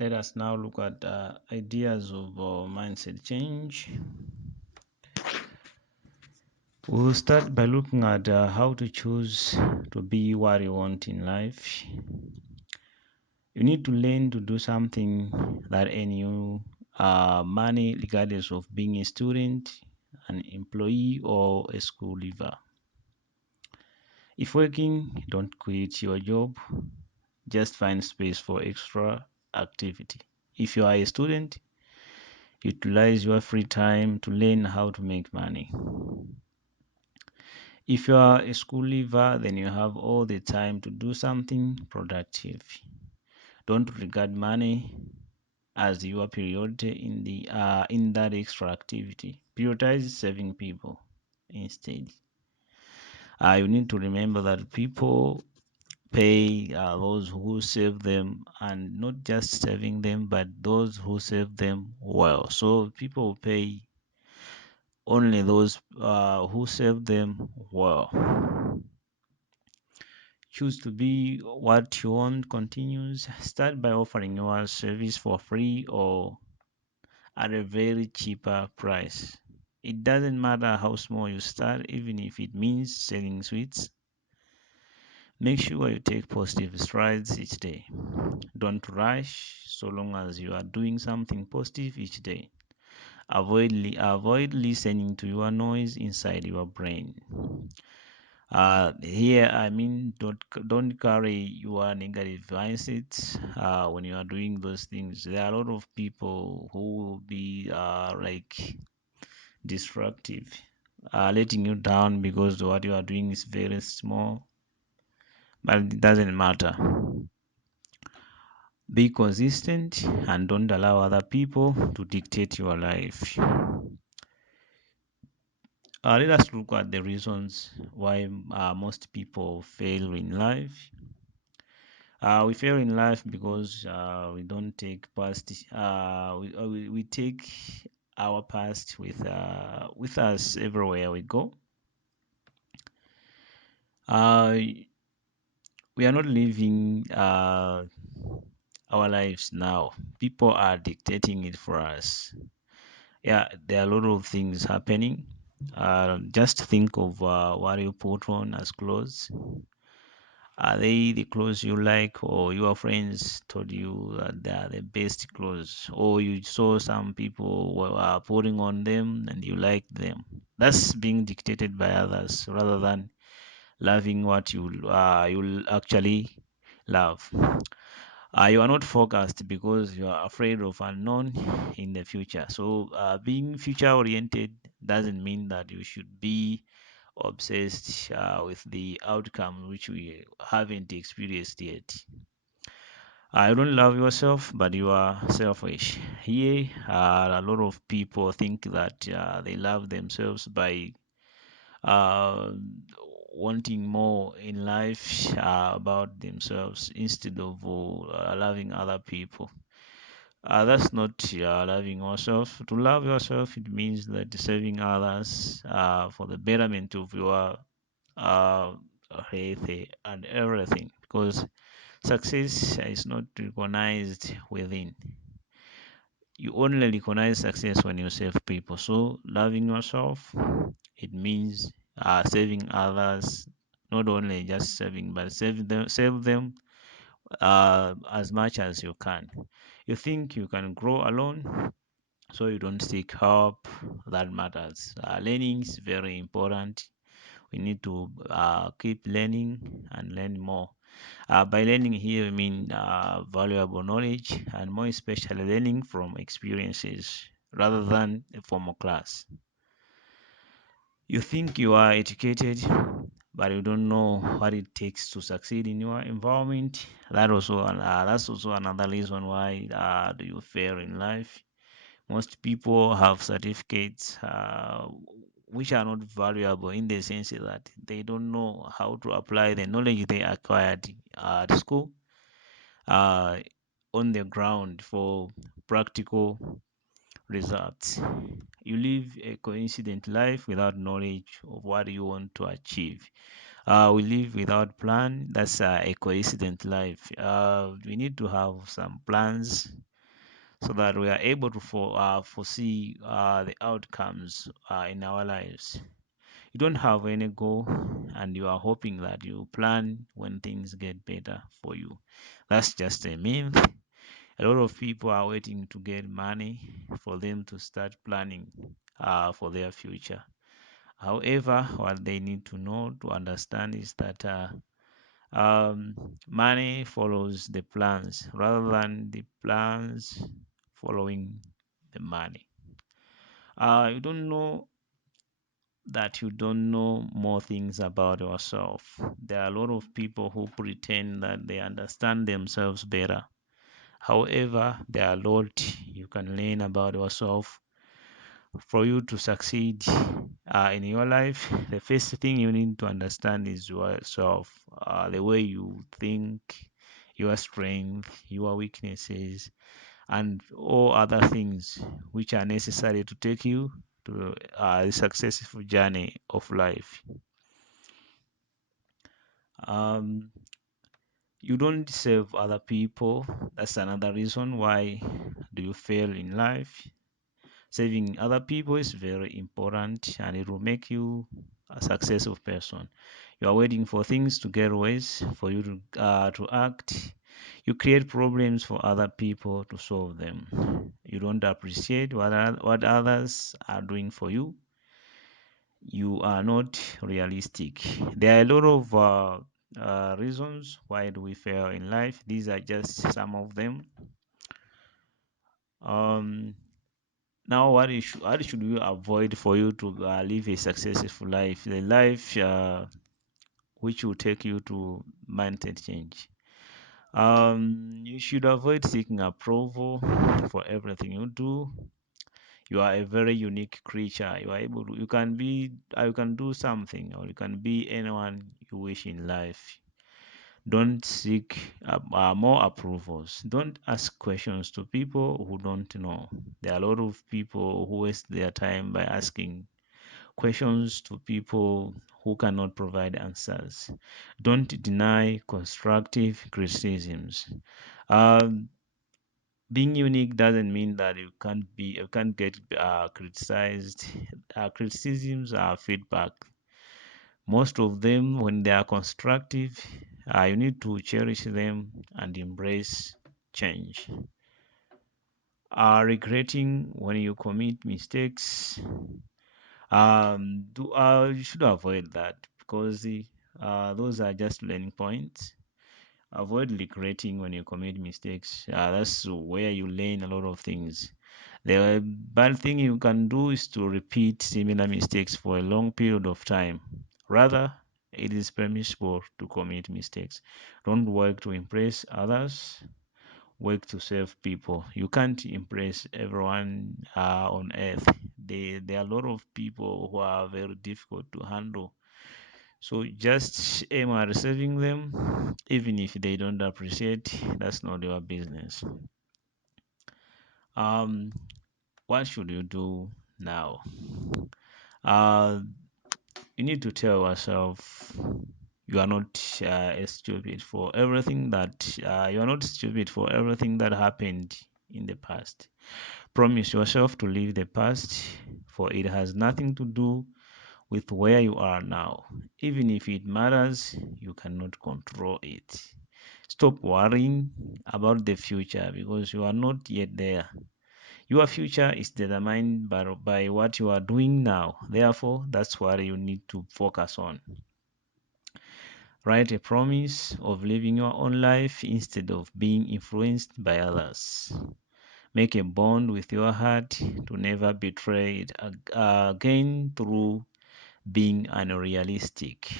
Let us now look at ideas of mindset change. We'll start by looking at how to choose to be what you want in life. You need to learn to do something that earn you money, regardless of being a student, an employee, or a school leaver. If working, don't quit your job. Just find space for extra activity. If you are a student, utilize your free time to learn how to make money. If you are a school leaver, then you have all the time to do something productive. Don't regard money as your priority in that extra activity. Prioritize saving people instead. You need to remember that people pay those who save them, and not just saving them, but those who save them well. So people pay only those who save them well. Choose to be what you want continues. Start by offering your service for free or at a very cheaper price. It doesn't matter how small you start, even if it means selling sweets. Make sure you take positive strides each day. Don't rush so long as you are doing something positive each day. Avoid listening to your noise inside your brain. Here, I mean, don't carry your negative mindset when you are doing those things. There are a lot of people who will be like destructive, letting you down because what you are doing is very small, but it doesn't matter. Be consistent and don't allow other people to dictate your life. Let us look at the reasons why most people fail in life. We fail in life because we don't take past. We take our past with us everywhere we go. Uh, we are not living our lives now. People are dictating it for us. Yeah, there are a lot of things happening. Just think of what you put on as clothes. Are they the clothes you like, or your friends told you that they are the best clothes, or you saw some people were putting on them and you liked them? That's being dictated by others rather than loving what you actually love. You are not focused because you are afraid of unknown in the future. So, being future oriented doesn't mean that you should be obsessed with the outcome which we haven't experienced yet. You don't love yourself, but you are selfish. Here, a lot of people think that they love themselves by uh, wanting more in life about themselves instead of loving other people. That's not loving yourself. To love yourself, it means that serving others for the betterment of your uh, health and everything. Because success is not recognized within. You only recognize success when you serve people. So loving yourself, it means serving others, not only just serving, but serve them as much as you can. You think you can grow alone, so you don't seek help. That matters. Learning is very important. We need to keep learning and learn more. By learning here, I mean valuable knowledge and more especially learning from experiences rather than a formal class. You think you are educated, but you don't know what it takes to succeed in your environment. That's also another reason why do you fail in life. Most people have certificates which are not valuable in the sense that they don't know how to apply the knowledge they acquired at school uh, on the ground for practical results. You live a coincident life without knowledge of what you want to achieve. We live without plan. That's a coincident life. We need to have some plans so that we are able to foresee the outcomes in our lives. You don't have any goal and you are hoping that you plan when things get better for you. That's just a myth. A lot of people are waiting to get money for them to start planning for their future. However, what they need to know to understand is that money follows the plans rather than the plans following the money. You don't know that you don't know more things about yourself. There are a lot of people who pretend that they understand themselves better. However, there are a lot you can learn about yourself for you to succeed in your life. The first thing you need to understand is yourself, the way you think, your strength, your weaknesses, and all other things which are necessary to take you to a successful journey of life. Um, you don't serve other people. That's another reason why do you fail in life. Saving other people is very important and it will make you a successful person. You are waiting for things to get worse for you to act. You create problems for other people to solve them. You don't appreciate what others are doing for you. You are not realistic. There are a lot of reasons why do we fail in life. These are just some of them. Um, Now, what should you avoid for you to live a successful life? The life which will take you to mindset change. You should avoid seeking approval for everything you do. You are a very unique creature. You are able to, you can do something, or you can be anyone you wish in life. Don't seek more approvals. Don't ask questions to people who don't know. There are a lot of people who waste their time by asking questions to people who cannot provide answers. Don't deny constructive criticisms. Um, Being unique doesn't mean that you can't get criticized. Criticisms are feedback. Most of them, when they are constructive, you need to cherish them and embrace change. Regretting when you commit mistakes, you should avoid that because those are just learning points. Avoid regretting when you commit mistakes. That's where you learn a lot of things. The bad thing you can do is to repeat similar mistakes for a long period of time. Rather, it is permissible to commit mistakes. Don't work to impress others, work to serve people. You can't impress everyone on earth. There are a lot of people who are very difficult to handle. So just aim at serving them, even if they don't appreciate, that's not your business. Um, what should you do now? Uh, you need to tell yourself you are not stupid for everything that you are not stupid for everything that happened in the past. Promise yourself to leave the past, for it has nothing to do with where you are now. Even if it matters, you cannot control it. Stop worrying about the future because you are not yet there. Your future is determined by what you are doing now. Therefore, that's what you need to focus on. Write a promise of living your own life instead of being influenced by others. Make a bond with your heart to never betray it again through being unrealistic.